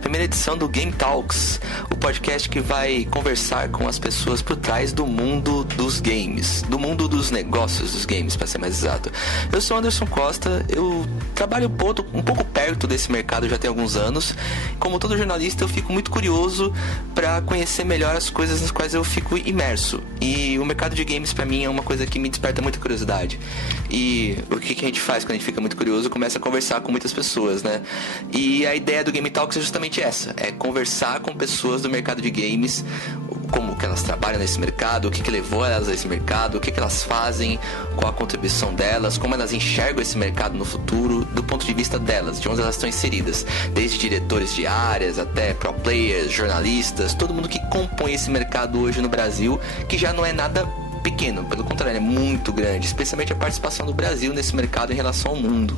primeira edição do Game Talks, o podcast que vai conversar com as pessoas por trás do mundo dos games, do mundo dos negócios dos games, para ser mais exato. Eu sou Anderson Costa, eu trabalho um pouco perto desse mercado já tem alguns anos. Como todo jornalista, eu fico muito curioso para conhecer melhor as coisas nas quais eu fico imerso. E o mercado de games, para mim, é uma coisa que me desperta muita curiosidade. E o que a gente faz quando a gente fica muito curioso? Começa a conversar com muitas pessoas, né? E a ideia do Game Talks é justamente essa, é conversar com pessoas do mercado de games, como que elas trabalham nesse mercado, o que levou elas a esse mercado, o que elas fazem, qual a contribuição delas, como elas enxergam esse mercado no futuro, do ponto de vista delas, de onde elas estão inseridas, desde diretores de áreas até pro players, jornalistas, todo mundo que compõe esse mercado hoje no Brasil, que já não é nada pequeno, pelo contrário, é muito grande, especialmente a participação do Brasil nesse mercado em relação ao mundo.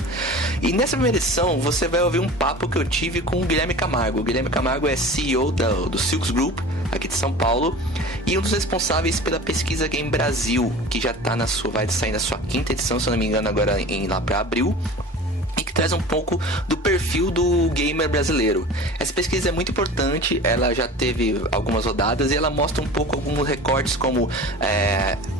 E nessa primeira edição você vai ouvir um papo que eu tive com o Guilherme Camargo. O Guilherme Camargo é CEO do Silks Group, aqui de São Paulo, e um dos responsáveis pela Pesquisa Game Brasil, que já vai sair na sua 5ª edição, se eu não me engano, agora lá para abril, e que traz um pouco do perfil do gamer brasileiro. Essa pesquisa é muito importante, ela já teve algumas rodadas e ela mostra um pouco alguns recortes como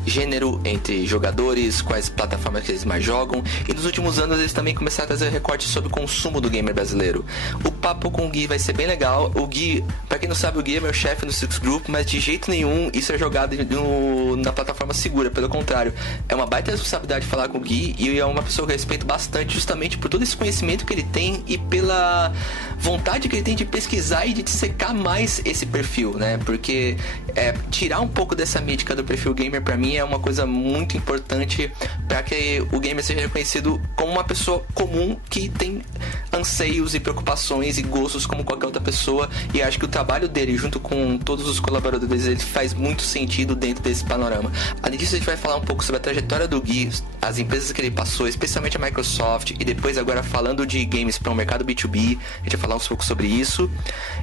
gênero entre jogadores, quais plataformas que eles mais jogam, e nos últimos anos eles também começaram a trazer recortes sobre o consumo do gamer brasileiro. O papo com o Gui vai ser bem legal. O Gui, pra quem não sabe, o Gui é meu chefe no Silks Group, mas de jeito nenhum isso é jogado na plataforma segura, pelo contrário, é uma baita responsabilidade falar com o Gui, e é uma pessoa que eu respeito bastante justamente por todo esse conhecimento que ele tem e pela vontade que ele tem de pesquisar e de dissecar mais esse perfil, né? Porque tirar um pouco dessa mítica do perfil gamer pra mim é uma coisa muito importante para que o gamer seja reconhecido como uma pessoa comum que tem anseios e preocupações e gostos como qualquer outra pessoa, e acho que o trabalho dele junto com todos os colaboradores ele faz muito sentido dentro desse panorama. Além disso, a gente vai falar um pouco sobre a trajetória do Gui, as empresas que ele passou, especialmente a Microsoft, e depois agora falando de games para o mercado B2B, a gente vai falar um pouco sobre isso.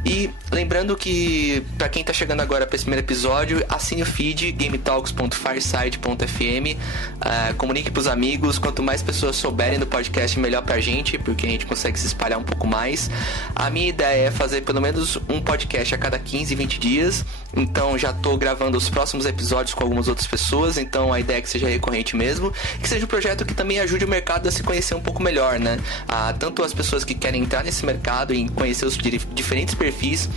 E lembrando que para quem tá chegando agora para esse primeiro episódio, assine o feed gametalks.fireside.fm, comunique pros amigos, quanto mais pessoas souberem do podcast, melhor pra gente, porque a gente consegue se espalhar um pouco mais. A minha ideia é fazer pelo menos um podcast a cada 15, 20 dias, então já tô gravando os próximos episódios com algumas outras pessoas, então a ideia é que seja recorrente mesmo, que seja um projeto que também ajude o mercado a se conhecer um pouco melhor, né? Tanto as pessoas que querem entrar nesse mercado e conhecer os diferentes perfis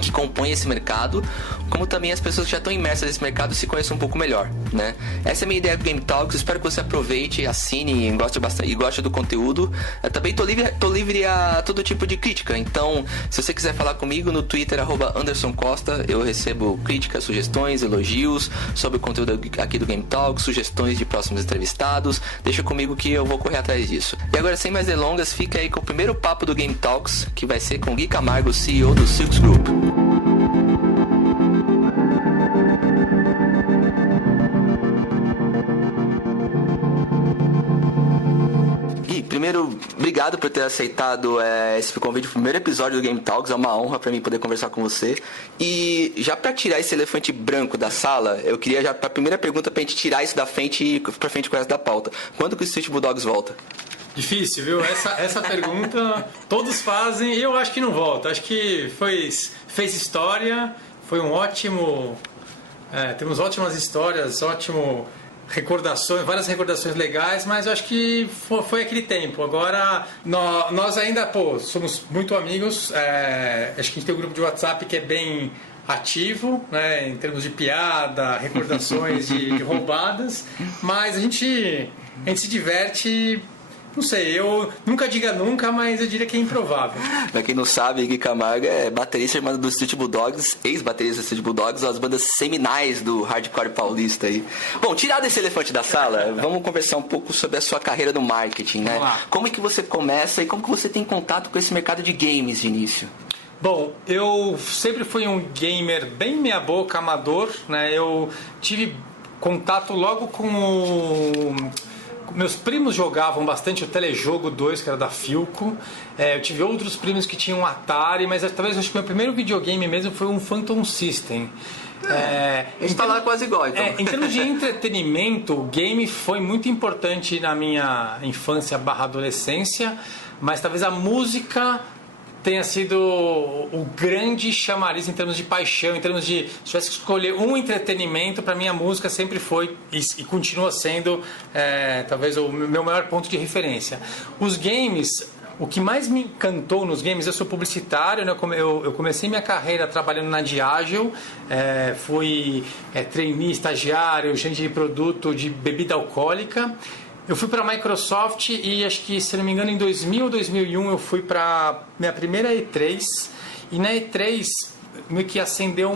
que compõem esse mercado, como também as pessoas que já estão imersas nesse mercado se conheçam um pouco melhor, né? Essa é a minha ideia do Game Talks, espero que você aproveite, assine e goste do conteúdo. Eu também tô livre a todo tipo de crítica, então se você quiser falar comigo no Twitter, @AndersonCosta, eu recebo críticas, sugestões, elogios sobre o conteúdo aqui do Game Talks, sugestões de próximos entrevistados, deixa comigo que eu vou correr atrás disso. E agora, sem mais delongas, fica aí com o primeiro papo do Game Talks, que vai ser com o Gui Camargo, CEO do Silks Group. Primeiro, obrigado por ter aceitado esse convite pro primeiro episódio do Game Talks. É uma honra para mim poder conversar com você. E já para tirar esse elefante branco da sala, eu queria já para a primeira pergunta pra gente tirar isso da frente e para frente com o resto da pauta. Quando que o Street Bulldogs volta? Difícil, viu? Essa pergunta todos fazem e eu acho que não volta. Acho que fez história, foi um ótimo... temos ótimas histórias, recordações, várias recordações legais, mas eu acho que foi aquele tempo. Agora, nós ainda, somos muito amigos. Acho que a gente tem um grupo de WhatsApp que é bem ativo, né, em termos de piada, recordações de roubadas, mas a gente se diverte. Não sei, eu nunca diga nunca, mas eu diria que é improvável. Pra quem não sabe, Gui Camargo é baterista irmão do Street Bulldogs, ex-baterista do Street Bulldogs, as bandas seminais do hardcore paulista aí. Bom, tirado esse elefante da sala, vamos conversar um pouco sobre a sua carreira no marketing, né? Como é que você começa e como que você tem contato com esse mercado de games de início? Bom, eu sempre fui um gamer bem meia boca, amador, né? Eu tive contato logo com meus primos jogavam bastante o Telejogo 2, que era da Philco. Eu tive outros primos que tinham um Atari, mas talvez acho que meu primeiro videogame mesmo foi um Phantom System. A gente tá lá quase igual, então. Em termos de entretenimento, o game foi muito importante na minha infância / adolescência, mas talvez a música tenha sido o grande chamariz em termos de paixão, em termos de... Se tivesse que escolher um entretenimento, para mim a música sempre foi e continua sendo talvez o meu maior ponto de referência. Os games... O que mais me encantou nos games, eu sou publicitário, né? Eu comecei minha carreira trabalhando na Diageo, fui trainee, estagiário, gerente de produto de bebida alcoólica. Eu fui para a Microsoft e acho que, se não me engano, em 2000 ou 2001 eu fui para minha primeira E3. E na E3 meio que acendeu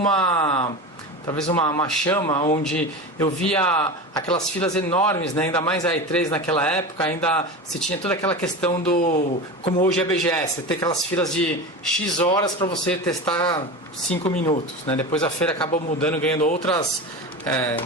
talvez uma chama, onde eu via aquelas filas enormes, né? Ainda mais a E3 naquela época, ainda se tinha toda aquela questão como hoje é a BGS, ter aquelas filas de X horas para você testar 5 minutos, né? Depois a feira acabou mudando, ganhando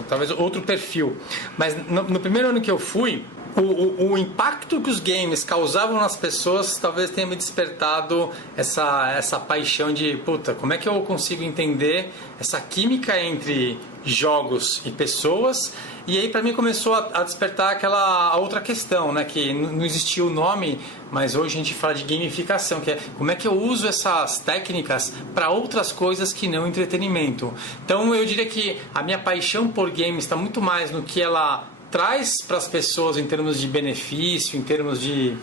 talvez outro perfil. Mas no primeiro ano que eu fui, o impacto que os games causavam nas pessoas talvez tenha me despertado essa paixão de, como é que eu consigo entender essa química entre jogos e pessoas? E aí para mim começou a despertar a outra questão, né? Que não existia o nome, mas hoje a gente fala de gamificação, que é como é que eu uso essas técnicas para outras coisas que não entretenimento. Então eu diria que a minha paixão por games está muito mais no que ela traz para as pessoas em termos de benefício, em termos de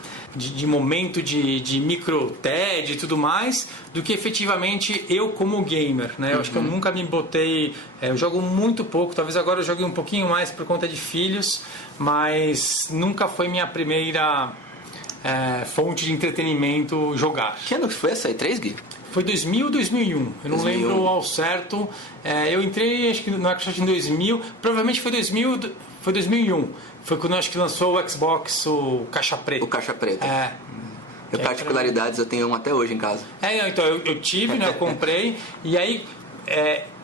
momento de micro TED e tudo mais, do que efetivamente eu como gamer, né? Eu acho que eu nunca me botei... eu jogo muito pouco, talvez agora eu jogue um pouquinho mais por conta de filhos, mas nunca foi minha primeira fonte de entretenimento jogar. Que ano que foi essa E3, Gui? Foi 2000 ou 2001, eu não lembro ao certo. Eu entrei, acho que no Microsoft em 2000, provavelmente foi 2001. Foi quando eu acho que lançou o Xbox, o Caixa Preta. O Caixa Preta. Particularidades, eu tenho um até hoje em casa. Então, eu tive, né, eu comprei, e aí,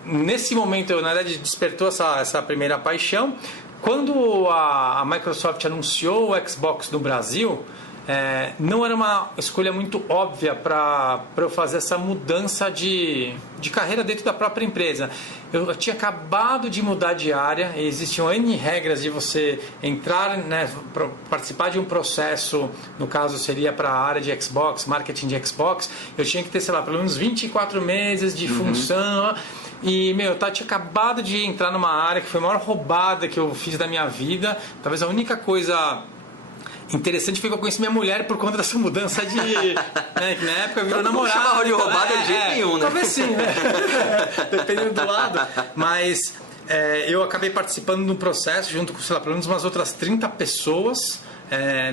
nesse momento, na verdade, despertou essa primeira paixão. Quando a Microsoft anunciou o Xbox no Brasil, não era uma escolha muito óbvia para eu fazer essa mudança de carreira dentro da própria empresa. Eu tinha acabado de mudar de área e existiam N regras de você entrar, né, participar de um processo, no caso seria para a área de Xbox, marketing de Xbox. Eu tinha que ter, sei lá, pelo menos 24 meses de função. E, eu tinha acabado de entrar numa área que foi a maior roubada que eu fiz da minha vida. Talvez a única coisa interessante foi que eu conheci minha mulher por conta dessa mudança de... né, que na época virou namorada. Não chamava de roubada de jeito nenhum, né? Talvez sim, né? Dependendo do lado. Mas eu acabei participando de um processo junto com, sei lá, pelo menos umas outras 30 pessoas.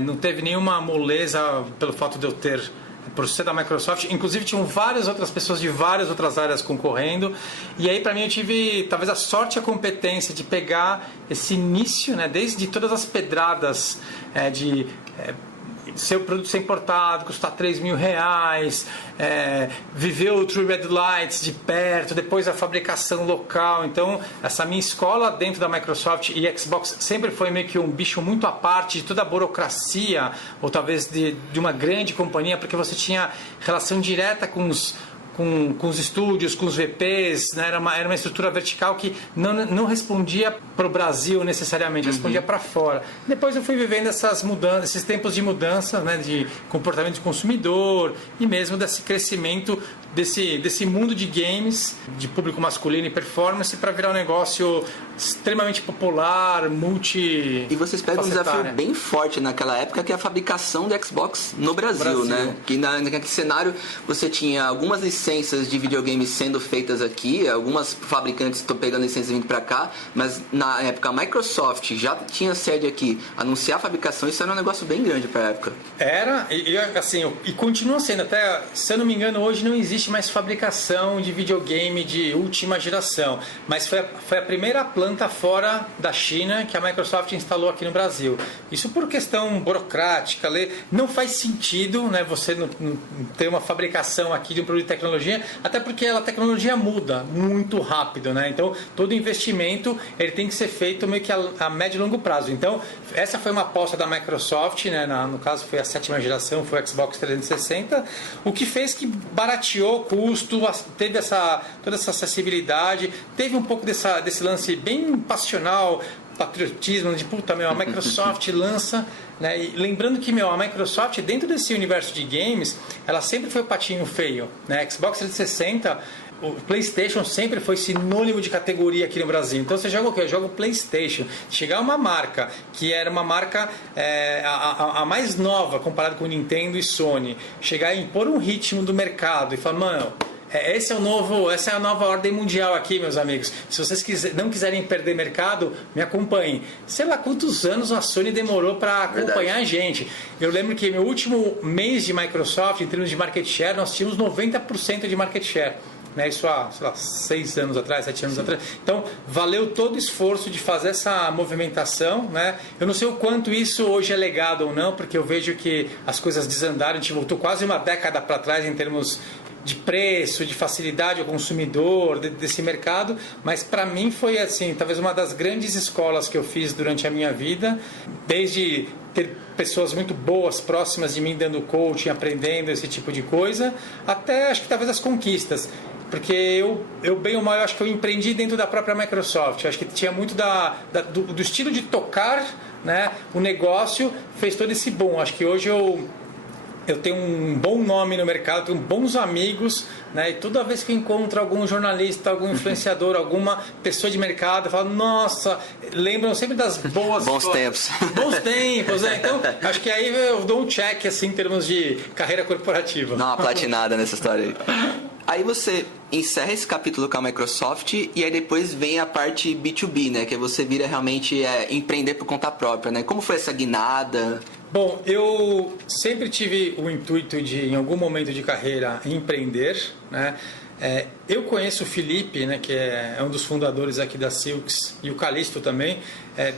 Não teve nenhuma moleza pelo fato de eu ter... por ser da Microsoft, inclusive tinham várias outras pessoas de várias outras áreas concorrendo, e aí para mim eu tive talvez a sorte e a competência de pegar esse início, né, desde todas as pedradas de seu produto ser importado, custar R$3.000, viver o True Red Lights de perto, depois a fabricação local. Então essa minha escola dentro da Microsoft e Xbox sempre foi meio que um bicho muito à parte de toda a burocracia, ou talvez de uma grande companhia, porque você tinha relação direta com os estúdios, com os VPs, né? Era uma estrutura vertical que não respondia para o Brasil necessariamente, respondia para fora. Depois eu fui vivendo essas mudanças, esses tempos de mudança, né? De comportamento do consumidor e mesmo desse crescimento desse mundo de games, de público masculino e performance, para virar um negócio extremamente popular, E vocês pegam um desafio bem forte naquela época, que é a fabricação do Xbox no Brasil, né? Que naquele cenário você tinha algumas licenças de videogames sendo feitas aqui, algumas fabricantes estão pegando licenças vindo para cá, mas na época a Microsoft já tinha sede aqui, anunciar a fabricação, isso era um negócio bem grande para a época. Era, e continua sendo, até, se eu não me engano, hoje não existe mais fabricação de videogame de última geração, mas foi a primeira planta fora da China que a Microsoft instalou aqui no Brasil. Isso por questão burocrática, não faz sentido, né, você não ter uma fabricação aqui de um produto de tecnologia, até porque a tecnologia muda muito rápido, né? Então todo investimento ele tem que ser feito meio que a médio e longo prazo. Então essa foi uma aposta da Microsoft, né? No caso foi a 7ª geração, foi o Xbox 360, o que fez que barateou o custo, teve toda essa acessibilidade, teve um pouco desse lance bem passional. patriotismo, de puta, a Microsoft lança, né? E lembrando que, a Microsoft, dentro desse universo de games, ela sempre foi o patinho feio, né? Xbox 360, o PlayStation sempre foi sinônimo de categoria aqui no Brasil. Então você joga o quê? Eu jogo PlayStation. Chegar uma marca que era uma marca a mais nova comparado com Nintendo e Sony, chegar e impor um ritmo do mercado e falar, mano, essa é a nova ordem mundial aqui, meus amigos. Se vocês não quiserem perder mercado, me acompanhem. Sei lá quantos anos a Sony demorou para acompanhar a gente. Eu lembro que meu último mês de Microsoft, em termos de market share, nós tínhamos 90% de market share. Né, isso há, 6 anos atrás, 7 anos atrás. Então, valeu todo o esforço de fazer essa movimentação, né? Eu não sei o quanto isso hoje é legado ou não, porque eu vejo que as coisas desandaram, a gente voltou quase uma década para trás em termos de preço, de facilidade ao consumidor, desse mercado, mas para mim foi assim, talvez uma das grandes escolas que eu fiz durante a minha vida, desde ter pessoas muito boas, próximas de mim, dando coaching, aprendendo esse tipo de coisa, até acho que talvez as conquistas. Porque eu bem ou mal, eu acho que eu empreendi dentro da própria Microsoft. Eu acho que tinha muito do estilo de tocar, né, o negócio, fez todo esse boom. Acho que hoje eu tenho um bom nome no mercado, tenho bons amigos, né, e toda vez que eu encontro algum jornalista, algum influenciador, alguma pessoa de mercado, eu falo, nossa, lembram sempre das boas... Bons tempos. Bons tempos, né? Então, acho que aí eu dou um check, assim, em termos de carreira corporativa. Dá uma platinada nessa história aí. Aí você encerra esse capítulo com a Microsoft e aí depois vem a parte B2B, né? Que você vira realmente empreender por conta própria, né? Como foi essa guinada? Bom, eu sempre tive o intuito de, em algum momento de carreira, empreender, né? Eu conheço o Felipe, né, que é um dos fundadores aqui da Silks, e o Calisto também,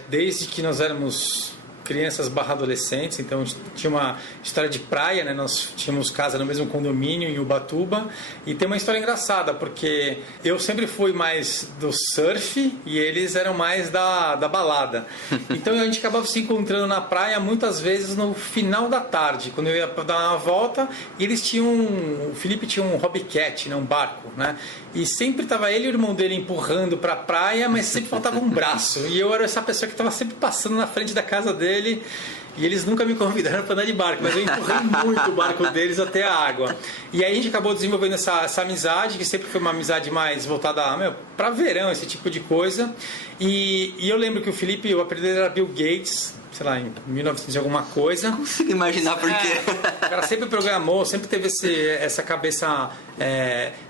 desde que nós éramos crianças / adolescentes, então tinha uma história de praia, né? Nós tínhamos casa no mesmo condomínio em Ubatuba, e tem uma história engraçada, porque eu sempre fui mais do surf e eles eram mais da balada. Então a gente acabava se encontrando na praia muitas vezes no final da tarde, quando eu ia dar uma volta, e o Felipe tinha um hobbycat, né? Um barco, né? E sempre estava ele e o irmão dele empurrando para a praia, mas sempre faltava um braço, e eu era essa pessoa que estava sempre passando na frente da casa dele, e eles nunca me convidaram para andar de barco, mas eu empurrei muito o barco deles até a água. E aí a gente acabou desenvolvendo essa amizade, que sempre foi uma amizade mais voltada para verão, esse tipo de coisa. E eu lembro que o Felipe, o apelido dele era Bill Gates, sei lá, em 1900 e alguma coisa. Não consigo imaginar por quê. O cara sempre programou, sempre teve essa cabeça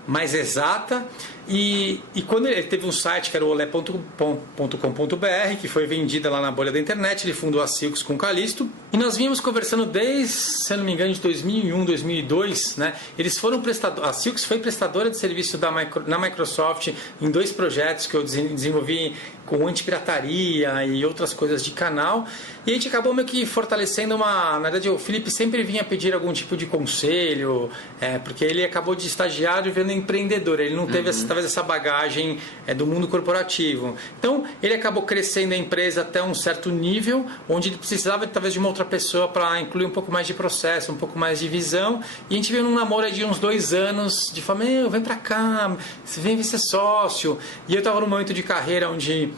mais exata. E quando ele teve um site que era o olé.com.br, que foi vendida lá na bolha da internet, ele fundou a Silks com o Calisto, e nós vínhamos conversando desde, se não me engano, de 2001, 2002, né? A Silks foi prestadora de serviço na Microsoft em 2 projetos que eu desenvolvi com antipirataria e outras coisas de canal, e a gente acabou meio que fortalecendo na verdade, o Felipe sempre vinha pedir algum tipo de conselho, porque ele acabou de estagiário vendo empreendedor, ele não teve talvez essa bagagem do mundo corporativo. Então ele acabou crescendo a empresa até um certo nível, onde ele precisava talvez de uma outra pessoa para incluir um pouco mais de processo, um pouco mais de visão, e a gente veio num namoro de uns 2 anos de falar, vem pra cá, vem ser sócio. E eu estava num momento de carreira onde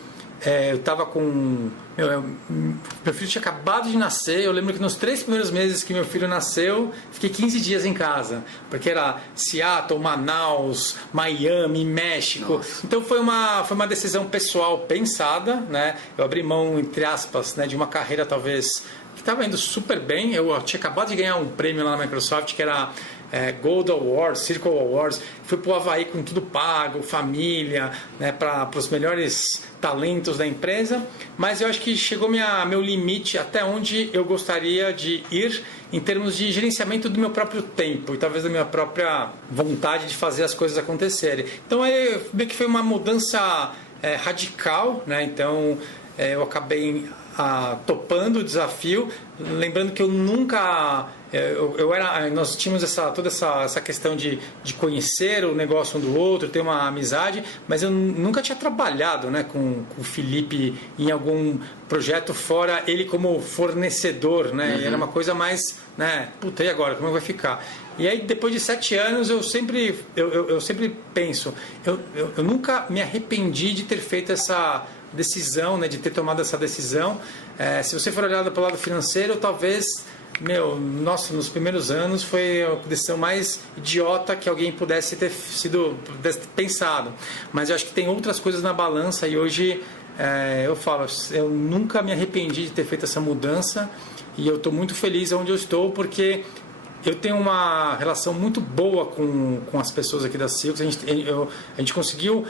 eu estava com... Meu filho tinha acabado de nascer. Eu lembro que nos 3 primeiros meses que meu filho nasceu, fiquei 15 dias em casa, porque era Seattle, Manaus, Miami, México. Nossa. Então foi uma decisão pessoal pensada, né? Eu abri mão, entre aspas, né, de uma carreira talvez que estava indo super bem. Eu tinha acabado de ganhar um prêmio lá na Microsoft, que era Gold Awards, Circle Awards. Fui para o Havaí com tudo pago, família, né, para os melhores talentos da empresa. Mas eu acho que chegou meu limite até onde eu gostaria de ir em termos de gerenciamento do meu próprio tempo e talvez da minha própria vontade de fazer as coisas acontecerem. Então aí meio que foi uma mudança radical, né? Então eu acabei topando o desafio, lembrando que eu nunca... nós tínhamos toda essa questão de conhecer o negócio um do outro, ter uma amizade, mas eu nunca tinha trabalhado, né, com o Felipe em algum projeto fora ele como fornecedor, né? Era uma coisa mais, né, puta, e agora, como vai ficar? E aí, depois de 7 anos, eu sempre penso, eu nunca me arrependi de ter feito essa decisão, né, de ter tomado essa decisão. Se você for olhar pelo lado financeiro, talvez, nos primeiros anos foi a decisão mais idiota que alguém pudesse ter pensado. Mas eu acho que tem outras coisas na balança e hoje eu falo, eu nunca me arrependi de ter feito essa mudança e eu estou muito feliz onde eu estou, porque eu tenho uma relação muito boa com as pessoas aqui da Silks. A gente conseguiu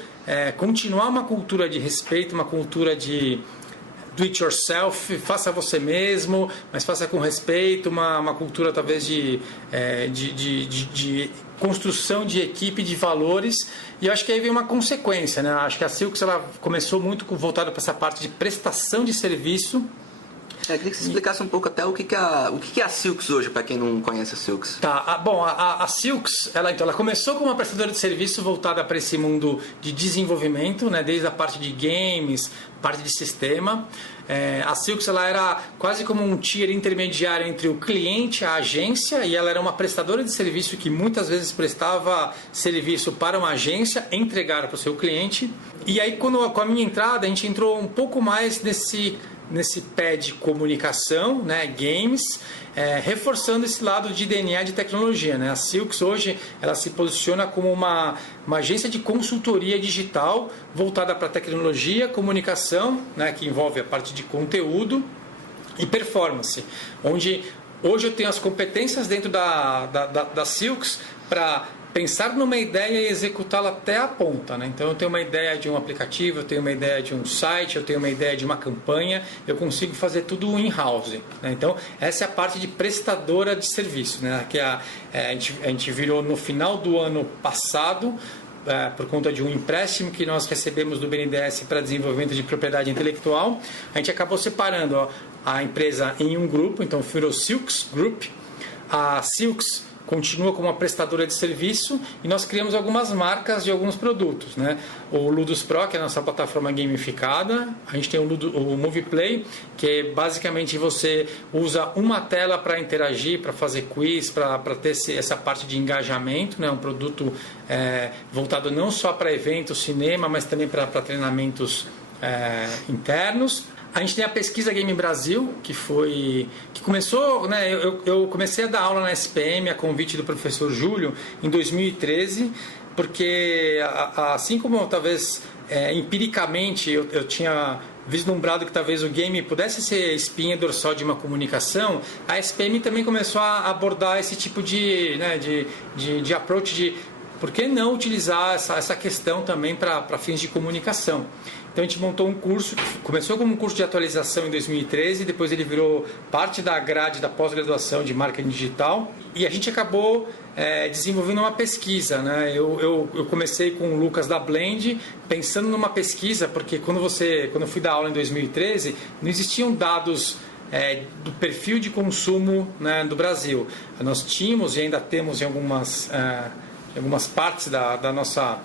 continuar uma cultura de respeito, uma cultura de do it yourself, faça você mesmo, mas faça com respeito, uma cultura talvez de construção de equipe, de valores, e eu acho que aí vem uma consequência, né? Acho que a Silks ela começou muito voltada para essa parte de prestação de serviço. Eu queria que você explicasse um pouco até o que é a Silks hoje, para quem não conhece a Silks. Tá, a Silks, ela começou como uma prestadora de serviço voltada para esse mundo de desenvolvimento, né, desde a parte de games, parte de sistema. A Silks ela era quase como um tier intermediário entre o cliente e a agência, e ela era uma prestadora de serviço que muitas vezes prestava serviço para uma agência entregar para o seu cliente. E aí, com a minha entrada, a gente entrou um pouco mais nesse pé de comunicação, né, games, reforçando esse lado de DNA de tecnologia, né? A Silks hoje ela se posiciona como uma agência de consultoria digital voltada para tecnologia, comunicação, né, que envolve a parte de conteúdo e performance, onde hoje eu tenho as competências dentro da Silks para pensar numa ideia e executá-la até a ponta, né? Então eu tenho uma ideia de um aplicativo, eu tenho uma ideia de um site, eu tenho uma ideia de uma campanha, eu consigo fazer tudo in-house, né? Então essa é a parte de prestadora de serviço, né? Que a gente virou no final do ano passado, por conta de um empréstimo que nós recebemos do BNDES para desenvolvimento de propriedade intelectual. A gente acabou separando a empresa em um grupo, então virou Silks Group. A Silks continua como uma prestadora de serviço e nós criamos algumas marcas de alguns produtos, né? O Ludus Pro, que é a nossa plataforma gamificada. A gente tem o Movieplay, que é basicamente você usa uma tela para interagir, para fazer quiz, para ter essa parte de engajamento, né? Um produto voltado não só para eventos, cinema, mas também para treinamentos internos. A gente tem a pesquisa Game Brasil, que começou, né, eu comecei a dar aula na SPM a convite do professor Júlio em 2013, porque assim como talvez empiricamente eu tinha vislumbrado que talvez o game pudesse ser espinha dorsal de uma comunicação, a SPM também começou a abordar esse tipo de approach de por que não utilizar essa questão também para fins de comunicação. Então a gente montou um curso que começou como um curso de atualização em 2013, depois ele virou parte da grade da pós-graduação de marketing digital e a gente acabou desenvolvendo uma pesquisa, né? Eu comecei com o Lucas da Blend, pensando numa pesquisa, porque quando eu fui dar aula em 2013, não existiam dados do perfil de consumo, né, do Brasil. Nós tínhamos e ainda temos em algumas partes da nossa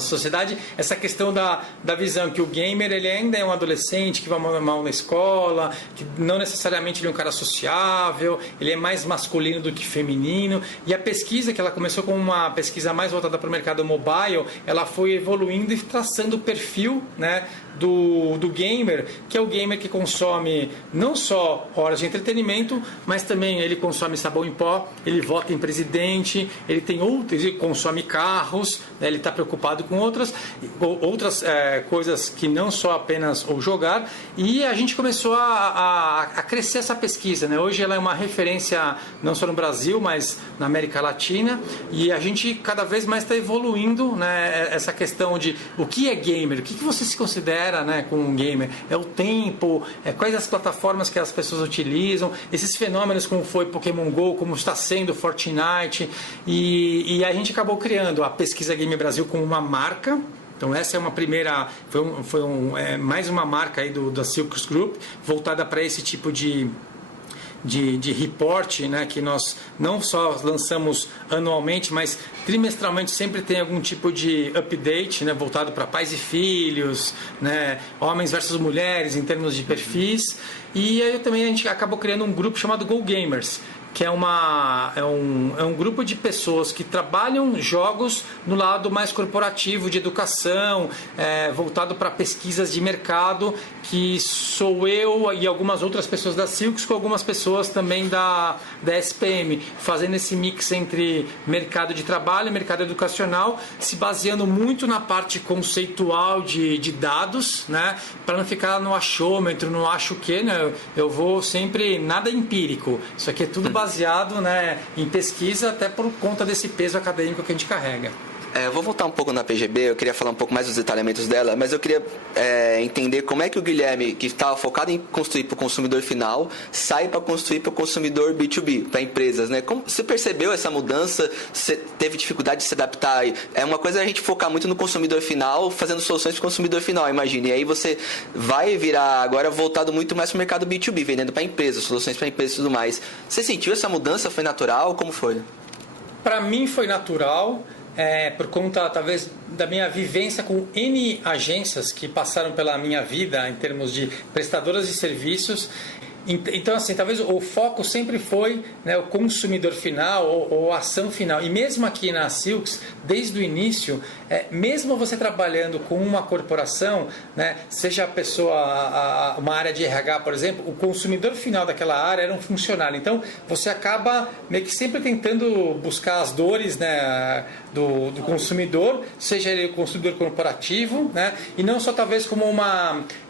sociedade essa questão da visão que o gamer ele ainda é um adolescente que vai mal na escola, que não necessariamente ele é um cara sociável, ele é mais masculino do que feminino, e a pesquisa, que ela começou como uma pesquisa mais voltada para o mercado mobile, ela foi evoluindo e traçando o perfil, né, do gamer, que é o gamer que consome não só horas de entretenimento, mas também ele consome sabão em pó, ele vota em presidente, ele tem ele consome carros, né, ele está preocupado com outras coisas que não só apenas o jogar, e a gente começou a crescer essa pesquisa, né? Hoje ela é uma referência não só no Brasil, mas na América Latina, e a gente cada vez mais está evoluindo, né, essa questão de o que é gamer, o que você se considera, né, como um gamer, é o tempo, quais as plataformas que as pessoas utilizam, esses fenômenos como foi Pokémon GO, como está sendo Fortnite, e a gente acabou criando a Pesquisa Game Brasil como uma marca. Então essa é uma primeira, mais uma marca aí da Silks Group, voltada para esse tipo de report, né, que nós não só lançamos anualmente, mas trimestralmente sempre tem algum tipo de update, né, voltado para pais e filhos, né, homens versus mulheres em termos de perfis. E aí também a gente acabou criando um grupo chamado Go Gamers, que é um grupo de pessoas que trabalham jogos no lado mais corporativo, de educação, voltado para pesquisas de mercado, que sou eu e algumas outras pessoas da Silks, com algumas pessoas também da SPM, fazendo esse mix entre mercado de trabalho e mercado educacional, se baseando muito na parte conceitual de dados, né, para não ficar no achômetro, no acho que, né, eu vou sempre, nada empírico, isso aqui é tudo baseado, né, em pesquisa, até por conta desse peso acadêmico que a gente carrega. Eu vou voltar um pouco na PGB, eu queria falar um pouco mais dos detalhamentos dela, mas eu queria entender como é que o Guilherme, que estava focado em construir para o consumidor final, sai para construir para o consumidor B2B, para empresas, né? Como você percebeu essa mudança? Você teve dificuldade de se adaptar? É uma coisa a gente focar muito no consumidor final, fazendo soluções para o consumidor final, imagine. E aí você vai virar agora voltado muito mais para o mercado B2B, vendendo para empresas, soluções para empresas e tudo mais. Você sentiu essa mudança? Foi natural? Como foi? Para mim foi natural. Por conta, talvez, da minha vivência com N agências que passaram pela minha vida em termos de prestadoras de serviços. Então, assim, talvez o foco sempre foi, né, o consumidor final ou a ação final. E mesmo aqui na Silks, desde o início, mesmo você trabalhando com uma corporação, né, seja a pessoa, uma área de RH, por exemplo, o consumidor final daquela área era um funcionário. Então, você acaba meio que sempre tentando buscar as dores, né, do consumidor, seja ele o consumidor corporativo, né, e não só talvez como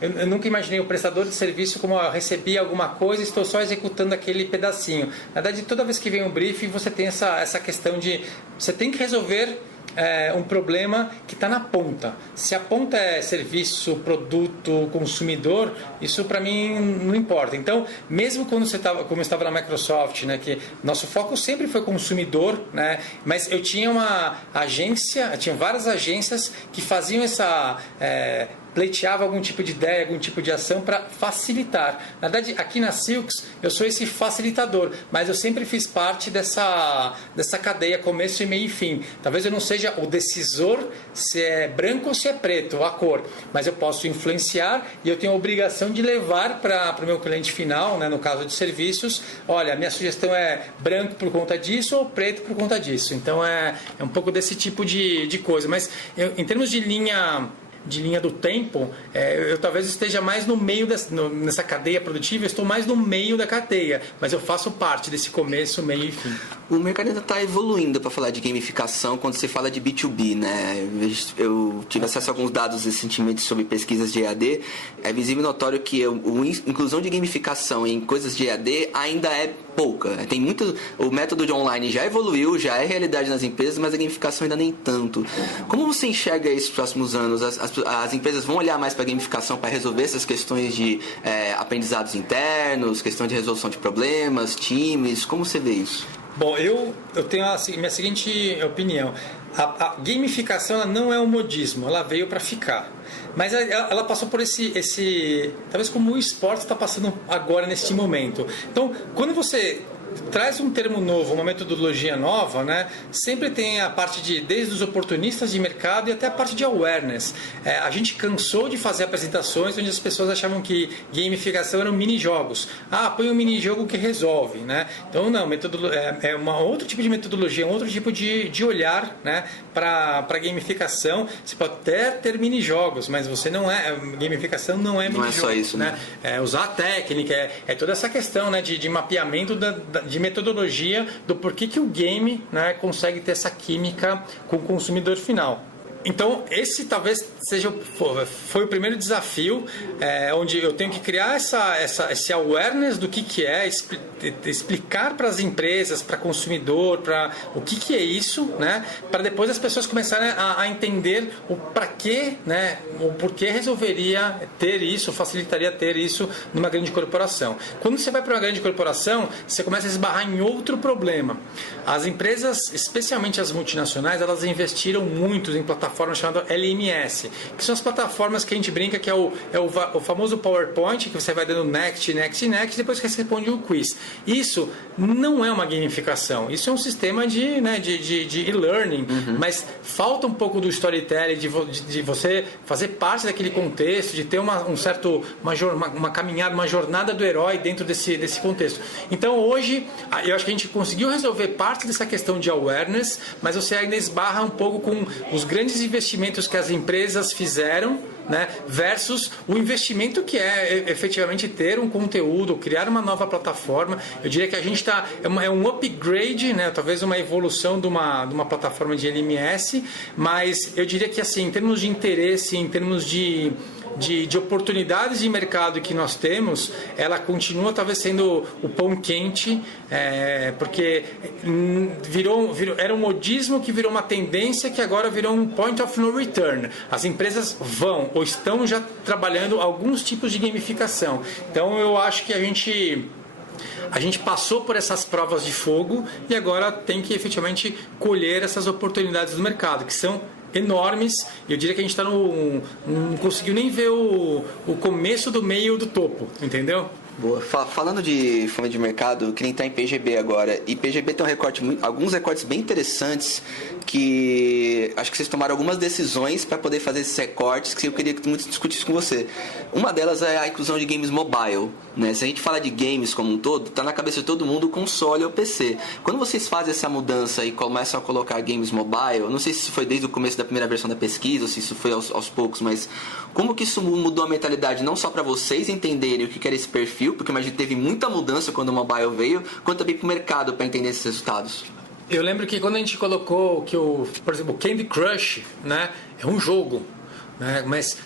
eu nunca imaginei o prestador de serviço como eu recebi alguma coisa e estou só executando aquele pedacinho. Na verdade, toda vez que vem um briefing, você tem essa questão de você tem que resolver um problema que está na ponta. Se a ponta é serviço, produto, consumidor, isso para mim não importa. Então, mesmo quando como eu estava na Microsoft, né, que nosso foco sempre foi consumidor, né, mas eu tinha tinha várias agências que faziam pleiteava algum tipo de ideia, algum tipo de ação para facilitar. Na verdade, aqui na Silks, eu sou esse facilitador, mas eu sempre fiz parte dessa cadeia, começo e meio e fim. Talvez eu não seja o decisor se é branco ou se é preto, a cor, mas eu posso influenciar e eu tenho a obrigação de levar para o meu cliente final, né, no caso de serviços, olha, a minha sugestão é branco por conta disso ou preto por conta disso. Então é um pouco desse tipo de coisa. Mas em termos de linha do tempo, eu talvez esteja mais no meio nessa cadeia produtiva, eu estou mais no meio da cadeia, mas eu faço parte desse começo, meio e fim. O mercado ainda está evoluindo para falar de gamificação quando se fala de B2B, né? Eu tive acesso a alguns dados recentemente sobre pesquisas de EAD. É visível e notório que a inclusão de gamificação em coisas de EAD ainda é pouca. Tem muito, o método de online já evoluiu, já é realidade nas empresas, mas a gamificação ainda nem tanto. Como você enxerga isso nos próximos anos? As empresas vão olhar mais para a gamificação para resolver essas questões de aprendizados internos, questão de resolução de problemas, times? Como você vê isso? Bom, eu tenho a minha seguinte opinião. A gamificação ela não é um modismo, ela veio para ficar. Mas ela passou por talvez como o esporte está passando agora neste momento. Então, quando você traz um termo novo, uma metodologia nova, né? Sempre tem a parte desde os oportunistas de mercado e até a parte de awareness. A gente cansou de fazer apresentações onde as pessoas achavam que gamificação eram mini-jogos. Põe um mini-jogo que resolve, né? Então, não, é outro tipo de metodologia, um outro tipo de olhar, né? Para gamificação. Você pode até ter mini-jogos, mas você gamificação não é mini-jogo. Não é só isso, né? Usar a técnica, toda essa questão, né? de mapeamento de metodologia do porquê que o game, né, consegue ter essa química com o consumidor final. Então, esse talvez foi o primeiro desafio, onde eu tenho que criar esse awareness do que é, explicar para as empresas, para o consumidor, para o que é isso, né? Para depois as pessoas começarem a entender o para quê, né? O porquê resolveria ter isso, facilitaria ter isso numa grande corporação. Quando você vai para uma grande corporação, você começa a esbarrar em outro problema. As empresas, especialmente as multinacionais, elas investiram muito em plataformas plataforma chamada LMS, que são as plataformas que a gente brinca que é o famoso PowerPoint, que você vai dando next, next, next, depois que você responde o quiz. Isso não é uma gamificação, isso é um sistema de e-learning, mas falta um pouco do storytelling, de você fazer parte daquele contexto, de ter uma caminhada, uma jornada do herói dentro desse contexto. Então hoje, eu acho que a gente conseguiu resolver parte dessa questão de awareness, mas você ainda esbarra um pouco com os grandes investimentos que as empresas fizeram, né, versus o investimento que é efetivamente ter um conteúdo, criar uma nova plataforma. Eu diria que a gente é um upgrade, né, talvez uma evolução de uma plataforma de LMS, mas eu diria que assim, em termos de interesse, em termos de oportunidades de mercado que nós temos, ela continua talvez sendo o pão quente, porque era um modismo que virou uma tendência que agora virou um point of no return. As empresas vão ou estão já trabalhando alguns tipos de gamificação. Então eu acho que a gente passou por essas provas de fogo e agora tem que efetivamente colher essas oportunidades do mercado, que são enormes. Eu diria que a gente não conseguiu nem ver o começo do meio do topo, entendeu? Boa. Falando de fome de mercado, eu queria entrar em PGB agora. E PGB tem alguns recortes bem interessantes que acho que vocês tomaram algumas decisões para poder fazer esses recortes que eu queria muito discutir isso com você. Uma delas é a inclusão de games mobile, né? Se a gente fala de games como um todo, tá na cabeça de todo mundo o console ou PC. Quando vocês fazem essa mudança e começam a colocar games mobile, eu não sei se isso foi desde o começo da primeira versão da pesquisa ou se isso foi aos poucos, mas como que isso mudou a mentalidade não só para vocês entenderem o que era esse perfil, porque imagino que teve muita mudança quando o mobile veio, quanto também para o mercado para entender esses resultados? Eu lembro que quando a gente colocou que por exemplo, o Candy Crush, né, é um jogo, né, mas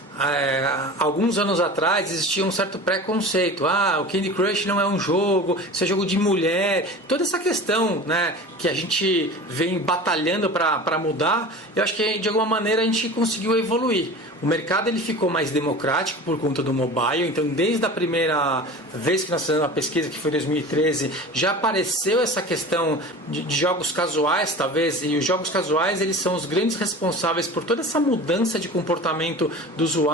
alguns anos atrás existia um certo preconceito. O Candy Crush não é um jogo, isso é jogo de mulher. Toda essa questão, né, que a gente vem batalhando para mudar, eu acho que de alguma maneira a gente conseguiu evoluir. O mercado ele ficou mais democrático por conta do mobile, então desde a primeira vez que nós fizemos uma pesquisa, que foi em 2013, já apareceu essa questão de jogos casuais, talvez, e os jogos casuais eles são os grandes responsáveis por toda essa mudança de comportamento do usuário,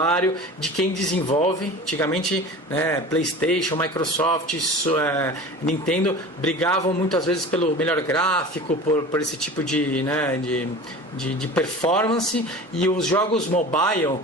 de quem desenvolve. Antigamente, né, PlayStation, Microsoft, Nintendo brigavam muitas vezes pelo melhor gráfico, por esse tipo de performance, e os jogos mobile,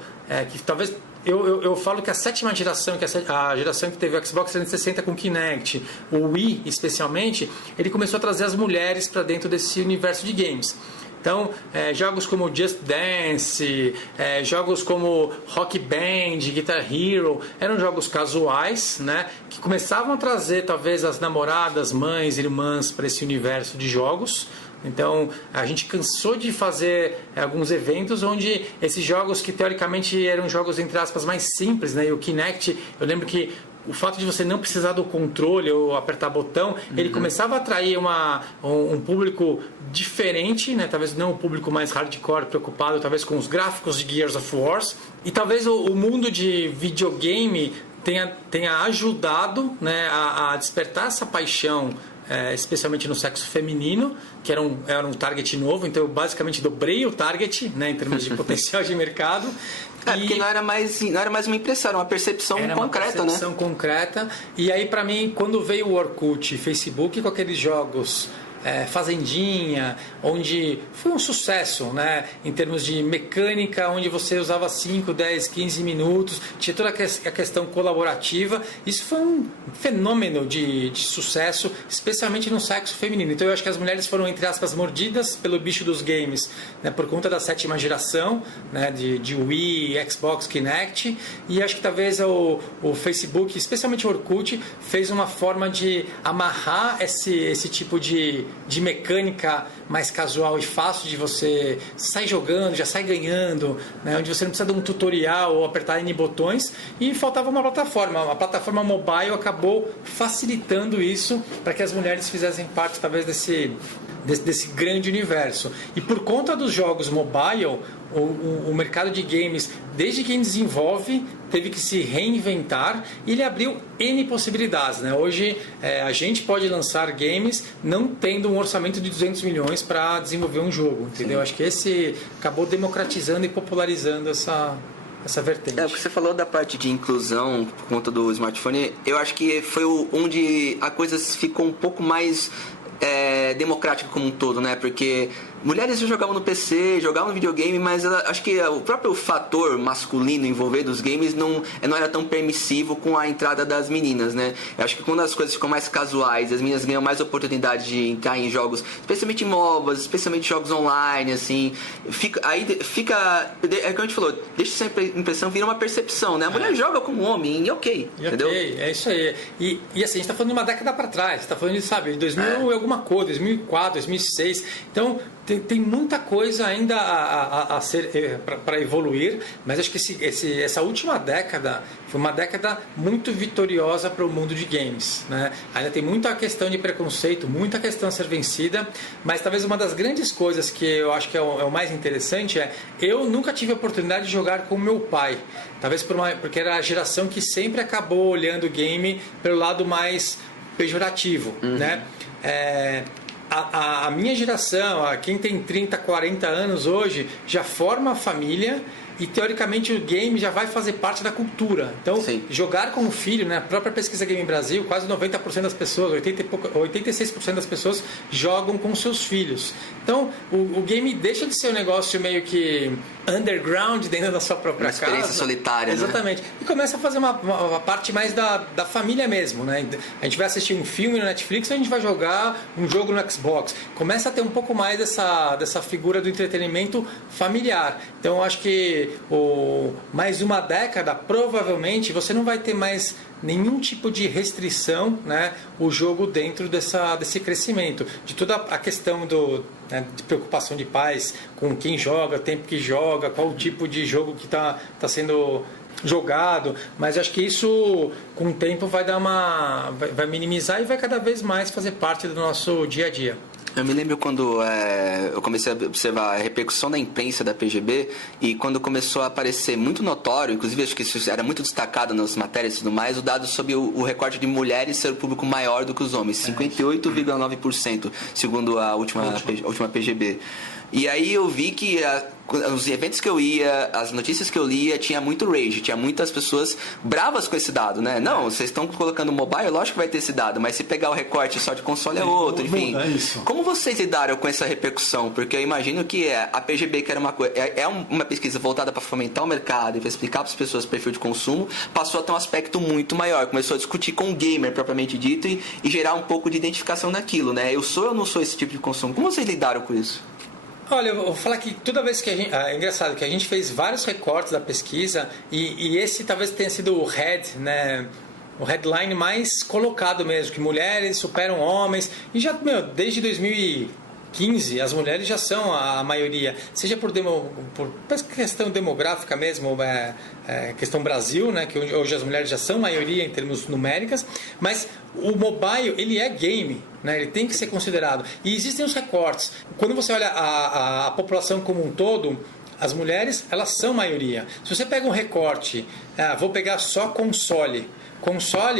que talvez eu falo que a sétima geração, que a geração que teve o Xbox 360 com Kinect, o Wii especialmente, ele começou a trazer as mulheres para dentro desse universo de games. Então, jogos como Just Dance, jogos como Rock Band, Guitar Hero, eram jogos casuais, né, que começavam a trazer talvez as namoradas, mães, irmãs para esse universo de jogos. Então, a gente cansou de fazer alguns eventos onde esses jogos que teoricamente eram jogos, entre aspas, mais simples, né? E o Kinect, eu lembro que o fato de você não precisar do controle ou apertar botão, ele começava a atrair um público diferente, né? Talvez não o público mais hardcore, preocupado talvez com os gráficos de Gears of War. E talvez o mundo de videogame tenha ajudado, né, a despertar essa paixão, especialmente no sexo feminino, que era um target novo. Então eu basicamente dobrei o target, né, em termos de potencial de mercado. Porque não era mais uma impressão, era uma percepção concreta, né? Era uma percepção concreta. E aí, para mim, quando veio o Orkut, Facebook, com aqueles jogos Fazendinha, onde foi um sucesso, né, em termos de mecânica, onde você usava 5, 10, 15 minutos, tinha toda a questão colaborativa. Isso foi um fenômeno de sucesso, especialmente no sexo feminino. Então eu acho que as mulheres foram, entre aspas, mordidas pelo bicho dos games, né, por conta da sétima geração, né, de Wii, Xbox, Kinect, e acho que talvez o Facebook, especialmente o Orkut, fez uma forma de amarrar esse tipo de mecânica mais casual e fácil, de você sair jogando, já sai ganhando, né? Onde você não precisa de um tutorial ou apertar N botões, e faltava uma plataforma. A plataforma mobile acabou facilitando isso para que as mulheres fizessem parte talvez desse grande universo. E por conta dos jogos mobile, o mercado de games, desde quem desenvolve, teve que se reinventar e ele abriu N possibilidades, né? Hoje a gente pode lançar games não tendo um orçamento de 200 milhões para desenvolver um jogo, entendeu? Sim. Acho que esse acabou democratizando e popularizando essa vertente. O que você falou da parte de inclusão por conta do smartphone, eu acho que foi onde a coisa ficou um pouco mais democrática como um todo, né? Porque mulheres já jogavam no PC, jogavam no videogame, mas acho que o próprio fator masculino envolvido nos games não era tão permissivo com a entrada das meninas, né? Eu acho que quando as coisas ficam mais casuais, as meninas ganham mais oportunidade de entrar em jogos, especialmente MOBAs, especialmente jogos online, assim, fica, é como a gente falou, deixa essa impressão, vira uma percepção, né? A mulher joga como homem e ok, entendeu? Ok, é isso aí. E assim, a gente tá falando de uma década para trás, a gente tá falando de, sabe, 2000 e alguma coisa, 2004, 2006, então tem muita coisa ainda a ser para evoluir, mas acho que essa última década foi uma década muito vitoriosa para o mundo de games, né? Ainda tem muita questão de preconceito, muita questão a ser vencida, mas talvez uma das grandes coisas que eu acho que é o mais interessante eu nunca tive a oportunidade de jogar com meu pai, talvez porque era a geração que sempre acabou olhando o game pelo lado mais pejorativo, né? A minha geração, quem tem 30, 40 anos hoje, já forma a família e teoricamente o game já vai fazer parte da cultura. Então, sim, jogar com o filho, né? A própria pesquisa Game Brasil, quase 90% das pessoas, 86% das pessoas jogam com seus filhos. Então, o game deixa de ser um negócio meio que underground dentro da sua própria casa. Uma experiência solitária, exatamente, né? E começa a fazer uma parte mais da família mesmo, né? A gente vai assistir um filme no Netflix ou a gente vai jogar um jogo no Xbox. Começa a ter um pouco mais dessa figura do entretenimento familiar. Então, eu acho que mais uma década, provavelmente, você não vai ter mais nenhum tipo de restrição, né, o jogo dentro desse crescimento. De toda a questão de preocupação de pais com quem joga, tempo que joga, qual o tipo de jogo que está sendo jogado, mas acho que isso com o tempo vai minimizar e vai cada vez mais fazer parte do nosso dia a dia. Eu me lembro quando eu comecei a observar a repercussão da imprensa da PGB e quando começou a aparecer muito notório, inclusive acho que isso era muito destacado nas matérias e tudo mais, o dado sobre o recorte de mulheres ser o público maior do que os homens, 58,9%, segundo a última PGB. E aí eu vi que os eventos que eu ia, as notícias que eu lia, tinha muito rage, tinha muitas pessoas bravas com esse dado, né? Não, vocês estão colocando mobile, lógico que vai ter esse dado, mas se pegar o recorte só de console é outro, enfim. Como vocês lidaram com essa repercussão? Porque eu imagino que a PGB, que era uma pesquisa voltada para fomentar o mercado e para explicar para as pessoas o perfil de consumo, passou a ter um aspecto muito maior, começou a discutir com o gamer propriamente dito e gerar um pouco de identificação naquilo, né? Eu sou ou não sou esse tipo de consumo? Como vocês lidaram com isso? Olha, eu vou falar que toda vez que a gente... É engraçado que a gente fez vários recortes da pesquisa e esse talvez tenha sido o né, o headline mais colocado mesmo, que mulheres superam homens. E já, desde 2015, as mulheres já são a maioria, seja por questão demográfica mesmo, questão Brasil, né, que hoje as mulheres já são maioria em termos numéricas, mas o mobile, ele é game, né, ele tem que ser considerado. E existem os recortes. Quando você olha a população como um todo, as mulheres, elas são maioria. Se você pega um recorte, vou pegar só console,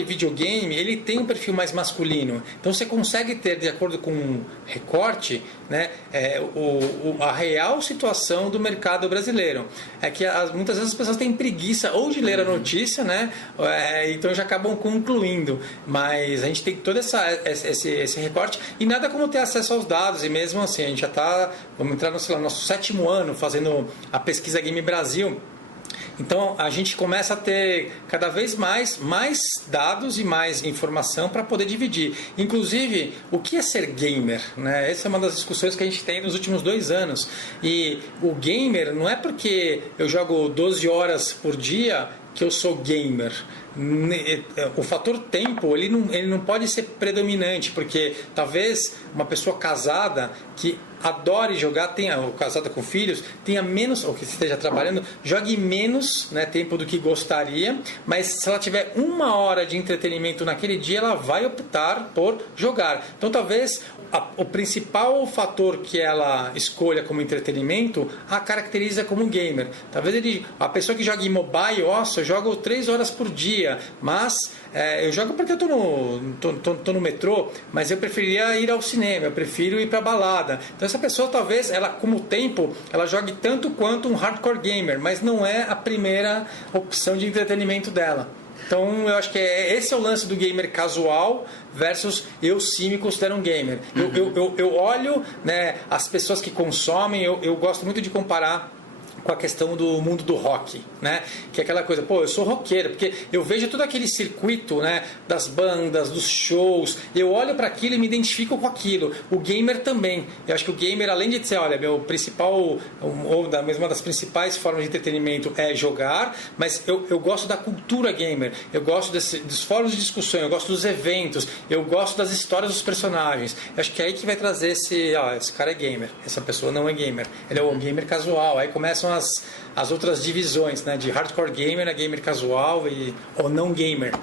videogame, ele tem um perfil mais masculino. Então você consegue ter, de acordo com um recorte, né, a real situação do mercado brasileiro. É que muitas vezes as pessoas têm preguiça ou de ler a notícia, né, então já acabam concluindo. Mas a gente tem todo esse recorte e nada como ter acesso aos dados. E mesmo assim, a gente já está, vamos entrar no nosso 7º ano fazendo a pesquisa Game Brasil. Então a gente começa a ter cada vez mais dados e mais informação para poder dividir. Inclusive, o que é ser gamer? Né? Essa é uma das discussões que a gente tem nos últimos 2 anos. E o gamer não é porque eu jogo 12 horas por dia que eu sou gamer. O fator tempo ele não pode ser predominante, porque talvez uma pessoa casada que adore jogar, ou casada com filhos, tenha menos, ou que esteja trabalhando, jogue menos, né, tempo do que gostaria, mas se ela tiver 1 hora de entretenimento naquele dia, ela vai optar por jogar. Então talvez o principal fator que ela escolha como entretenimento a caracteriza como gamer. Talvez a pessoa que joga em mobile, eu jogo 3 horas por dia, mas eu jogo porque eu tô no metrô, mas eu preferiria ir ao cinema, eu prefiro ir pra balada. Então essa pessoa talvez, ela com o tempo, ela jogue tanto quanto um hardcore gamer, mas não é a primeira opção de entretenimento dela. Então eu acho que esse é o lance do gamer casual versus eu sim me considero um gamer. Eu olho, né, as pessoas que consomem, eu gosto muito de comparar com a questão do mundo do rock, né? Que é aquela coisa, eu sou roqueiro, porque eu vejo todo aquele circuito, né, das bandas, dos shows, eu olho para aquilo e me identifico com aquilo. O gamer também. Eu acho que o gamer, além de ser, olha, meu principal, ou uma das principais formas de entretenimento é jogar, mas eu gosto da cultura gamer, eu gosto dos fóruns de discussão, eu gosto dos eventos, eu gosto das histórias dos personagens. Eu acho que é aí que vai trazer esse cara é gamer, essa pessoa não é gamer, ele é o gamer casual. Aí começam as outras divisões, né, de hardcore gamer, a gamer casual ou não gamer.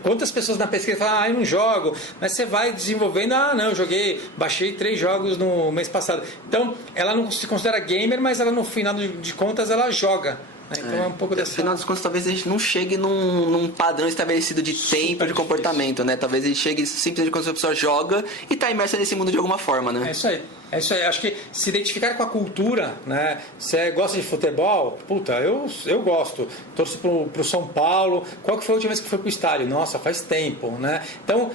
Quantas pessoas na pesquisa falam, eu não jogo, mas você vai desenvolvendo, não, eu baixei 3 jogos no mês passado. Então, ela não se considera gamer, mas ela no final de contas ela joga. Então é um pouco dessa... No final das contas, talvez a gente não chegue num padrão estabelecido de tempo, de comportamento, né? Talvez a gente chegue simplesmente quando a pessoa joga e está imersa nesse mundo de alguma forma, né? É isso aí. Acho que se identificar com a cultura, né? Você gosta de futebol? Eu gosto. Torço pro São Paulo. Qual que foi a última vez que foi pro estádio? Nossa, faz tempo, né? Então,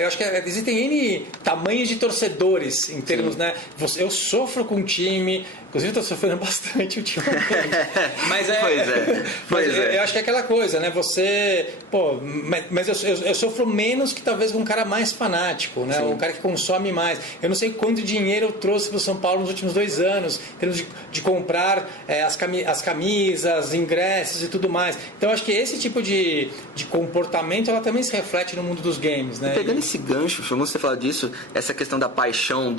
eu acho que existem N tamanhos de torcedores em termos, né? Eu sofro com o time, inclusive estou sofrendo bastante ultimamente. Mas eu acho que é aquela coisa, né? Você, mas eu sofro menos que talvez um cara mais fanático, né? Um cara que consome mais. Eu não sei quanto dinheiro eu trouxe para o São Paulo nos últimos 2 anos, em termos de comprar as camisas, ingressos e tudo mais. Então acho que esse tipo de comportamento ela também se reflete no mundo dos games, né? E pegando esse gancho, vamos você falar disso, essa questão da paixão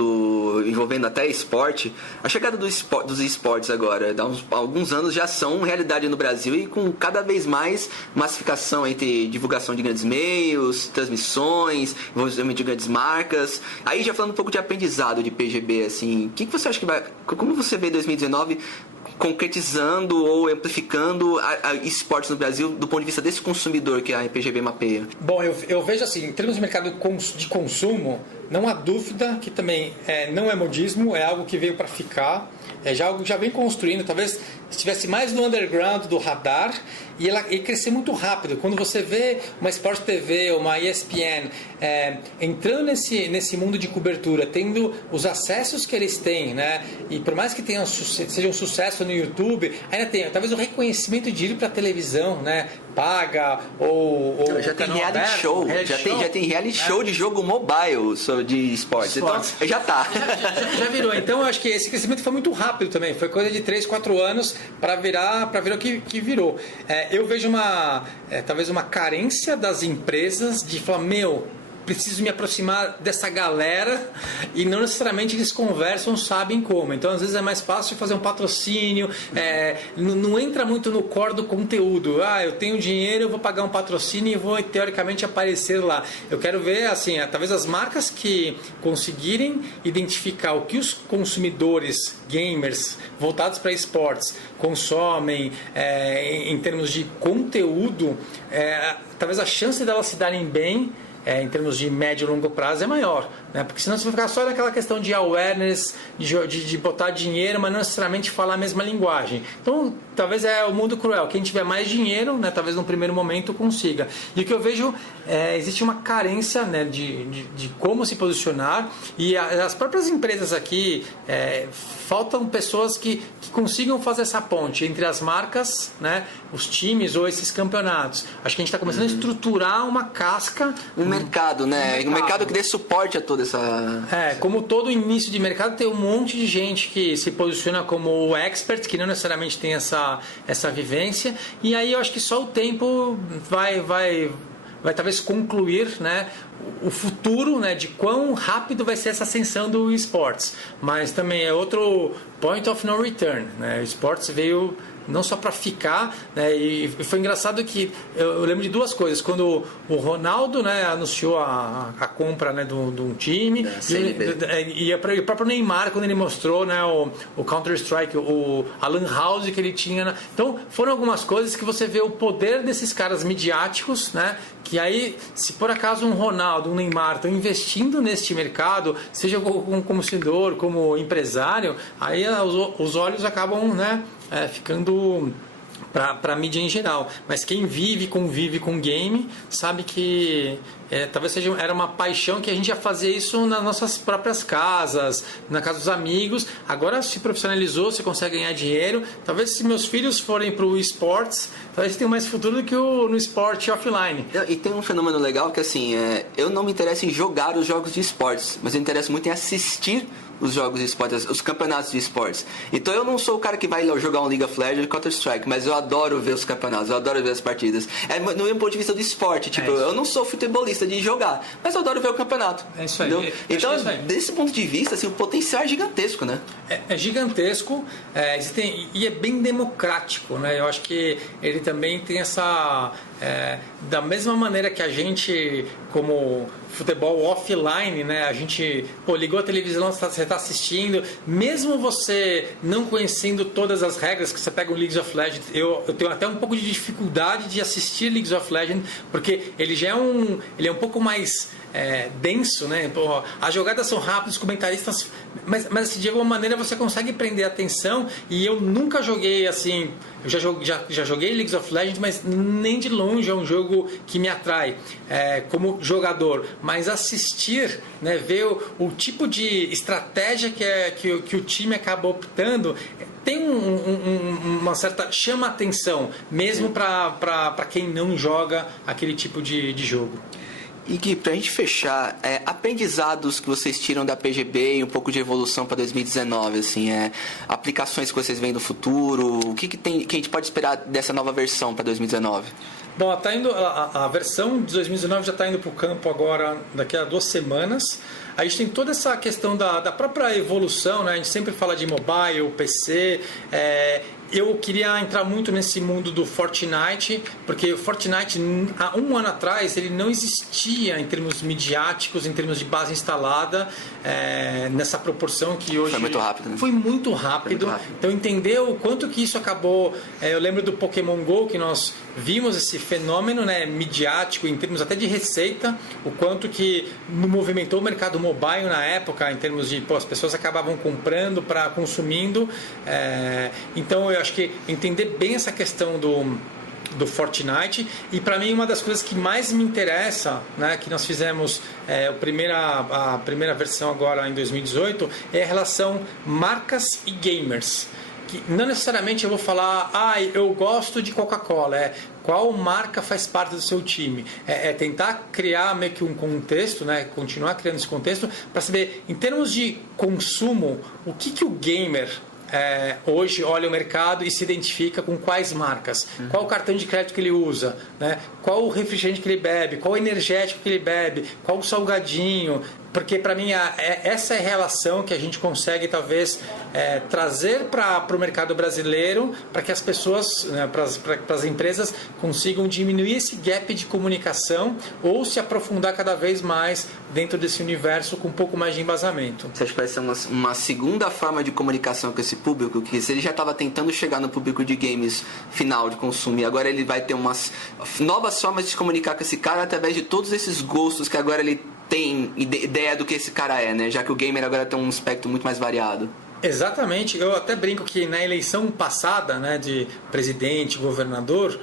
envolvendo até esporte, a chegada dos esportes agora, há alguns anos já são realidade no Brasil e com cada vez mais massificação entre divulgação de grandes meios, transmissões, envolvimento de grandes marcas. Aí já falando um pouco de aprendizado de PGB, assim, o que você acha que como você vê 2019 concretizando ou amplificando a esportes no Brasil do ponto de vista desse consumidor que a PGB mapeia? Bom, eu vejo assim, em termos de mercado de consumo, não há dúvida que também não é modismo, é algo que veio para ficar, já algo que já vem construindo, talvez estivesse mais no underground do radar e crescer muito rápido. Quando você vê uma Sport TV ou uma ESPN entrando nesse mundo de cobertura, tendo os acessos que eles têm, né? E por mais que seja um sucesso no YouTube, ainda tem talvez o reconhecimento de ir para a televisão, né? Paga ou já tem reality show, já tem reality show de jogo mobile de esportes. Então já tá. Já virou. Então eu acho que esse crescimento foi muito rápido também. Foi coisa de 3, 4 anos para virar o que virou. Eu vejo talvez uma carência das empresas de falar, preciso me aproximar dessa galera, e não necessariamente eles conversam, sabem como. Então às vezes é mais fácil fazer um patrocínio, não entra muito no core do conteúdo. Eu tenho dinheiro, eu vou pagar um patrocínio e vou teoricamente aparecer lá. Eu quero ver assim, talvez as marcas que conseguirem identificar o que os consumidores gamers voltados para esportes consomem em termos de conteúdo, talvez a chance delas se darem bem em termos de médio e longo prazo é maior, né? Porque senão você vai ficar só naquela questão de awareness, de botar dinheiro, mas não necessariamente falar a mesma linguagem. Então talvez é o mundo cruel, quem tiver mais dinheiro, né, talvez num primeiro momento consiga. E o que eu vejo existe uma carência, né, de como se posicionar, e as próprias empresas aqui faltam pessoas que consigam fazer essa ponte entre as marcas, né, os times ou esses campeonatos. Acho que a gente está começando a estruturar uma casca, um mercado, né? Um mercado que dê suporte a toda essa... como todo início de mercado, tem um monte de gente que se posiciona como expert, que não necessariamente tem essa vivência, e aí eu acho que só o tempo vai vai talvez concluir, né, o futuro, né, de quão rápido vai ser essa ascensão do esportes. Mas também é outro point of no return, né? O esportes veio não só para ficar, né? E foi engraçado que eu lembro de duas coisas. Quando o Ronaldo, né, anunciou a compra, né, de um time, e o próprio Neymar, quando ele mostrou, né, o Counter-Strike, a Lan House que ele tinha, né? Então foram algumas coisas que você vê o poder desses caras midiáticos, né? Que aí, se por acaso um Ronaldo, um Neymar estão investindo neste mercado, seja como consumidor, como empresário, aí os olhos acabam, né, ficando para a mídia em geral. Mas quem convive com game, sabe que talvez era uma paixão que a gente ia fazer isso nas nossas próprias casas, na casa dos amigos. Agora se profissionalizou, você consegue ganhar dinheiro. Talvez se meus filhos forem para o esportes, talvez tenham mais futuro do que no esporte offline. E tem um fenômeno legal que assim, eu não me interesso em jogar os jogos de esportes, mas eu me interesso muito em assistir os jogos de esportes, os campeonatos de esportes. Então eu não sou o cara que vai jogar um League of Legends ou Counter-Strike, mas eu adoro ver os campeonatos, eu adoro ver as partidas. No meu ponto de vista do esporte, tipo, eu não sou futebolista de jogar, mas eu adoro ver o campeonato. É isso aí. Então, desse ponto de vista, assim, o potencial é gigantesco, né? É gigantesco, e é bem democrático, né? Eu acho que ele também tem essa... da mesma maneira que a gente, como futebol offline, né? A gente ligou a televisão, você está assistindo, mesmo você não conhecendo todas as regras, que você pega o League of Legends, eu tenho até um pouco de dificuldade de assistir League of Legends, porque ele já é um pouco mais denso, né? As jogadas são rápidas, os comentaristas, mas de alguma maneira você consegue prender a atenção. E eu nunca joguei assim, eu já joguei League of Legends, mas nem de longe é um jogo que me atrai como jogador, mas assistir, né, ver o tipo de estratégia que o time acaba optando tem uma certa chama atenção, mesmo para quem não joga aquele tipo de jogo. E Gui, pra gente fechar, aprendizados que vocês tiram da PGB e um pouco de evolução para 2019, assim, aplicações que vocês veem no futuro, o que a gente pode esperar dessa nova versão para 2019? Bom, tá indo, a versão de 2019 já está indo para o campo agora, daqui a 2 semanas. A gente tem toda essa questão da própria evolução, né? A gente sempre fala de mobile, PC. Eu queria entrar muito nesse mundo do Fortnite, porque o Fortnite, há 1 ano atrás, ele não existia em termos midiáticos, em termos de base instalada, nessa proporção que hoje... Foi muito rápido, né? Foi muito rápido. Então, entender o quanto que isso acabou... eu lembro do Pokémon GO, que nós vimos esse fenômeno, né, midiático, em termos até de receita, o quanto que movimentou o mercado mobile na época, em termos de... as pessoas acabavam comprando para consumindo. Então, eu acho que entender bem essa questão do Fortnite, e para mim uma das coisas que mais me interessa, né, que nós fizemos a primeira versão agora em 2018, é a relação marcas e gamers. Que não necessariamente eu vou falar, eu gosto de Coca-Cola, qual marca faz parte do seu time. Tentar criar meio que um contexto, né, continuar criando esse contexto, para saber, em termos de consumo, o que o gamer hoje olha o mercado e se identifica com quais marcas, qual o cartão de crédito que ele usa, né? Qual o refrigerante que ele bebe, qual o energético que ele bebe, qual o salgadinho, porque para mim essa é a relação que a gente consegue talvez trazer para o mercado brasileiro, para que as pessoas, né, para as empresas consigam diminuir esse gap de comunicação ou se aprofundar cada vez mais dentro desse universo com um pouco mais de embasamento. Você acha que vai ser uma segunda forma de comunicação com esse público, que se ele já estava tentando chegar no público de games final, de consumo, e agora ele vai ter umas novas formas de se comunicar com esse cara através de todos esses gostos que agora ele tem ideia do que esse cara né? Já que o gamer agora tem um espectro muito mais variado. Exatamente. Eu até brinco que na eleição passada, né, de presidente, governador,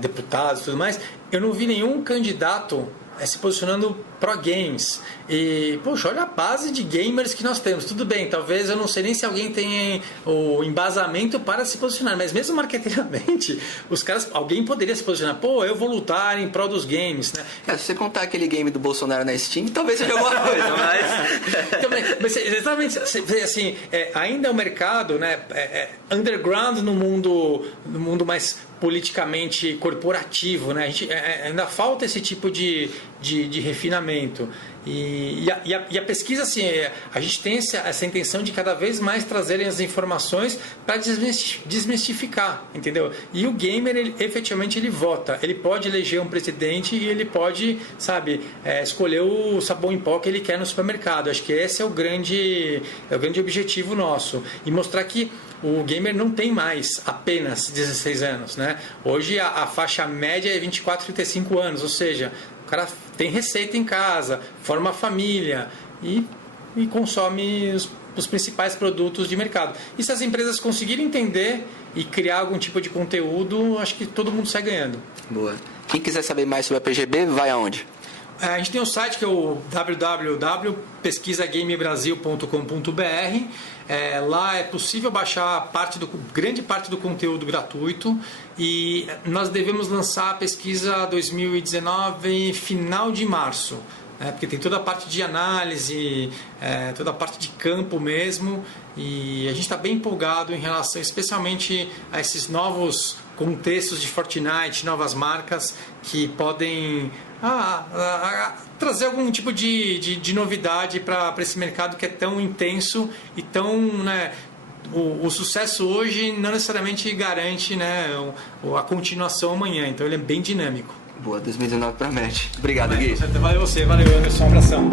deputados e tudo mais, eu não vi nenhum candidato se posicionando pró-games. E, poxa, olha a base de gamers que nós temos. Tudo bem, talvez eu não sei nem se alguém tem o embasamento para se posicionar, mas mesmo marketeiramente, alguém poderia se posicionar. Eu vou lutar em prol dos games, né? Se você contar aquele game do Bolsonaro na Steam, talvez seja alguma coisa, mas exatamente, assim, ainda é um mercado, né, underground no mundo mais politicamente corporativo, né? Ainda falta esse tipo de refinamento. E a pesquisa, assim, a gente tem essa intenção de cada vez mais trazerem as informações para desmistificar, entendeu? E o gamer, efetivamente, ele vota. Ele pode eleger um presidente e ele pode, sabe, escolher o sabão em pó que ele quer no supermercado. Acho que esse é o grande objetivo nosso. E mostrar que o gamer não tem mais apenas 16 anos, né? Hoje a faixa média é 24, 35 anos, ou seja, o cara tem receita em casa, forma família e consome os principais produtos de mercado. E se as empresas conseguirem entender e criar algum tipo de conteúdo, acho que todo mundo sai ganhando. Boa. Quem quiser saber mais sobre a PGB, vai aonde? A gente tem um site que é o www.pesquisagamebrasil.com.br. Lá é possível baixar grande parte do conteúdo gratuito, e nós devemos lançar a pesquisa 2019 final de março, porque tem toda a parte de análise, toda a parte de campo mesmo, e a gente está bem empolgado em relação especialmente a esses novos contextos de Fortnite, novas marcas que podem trazer algum tipo de novidade para esse mercado que é tão intenso e tão, né, o sucesso hoje não necessariamente garante, né, a continuação amanhã, então ele é bem dinâmico. Boa, 2019 promete. Obrigado, Gui. Valeu você, valeu Anderson, um abração.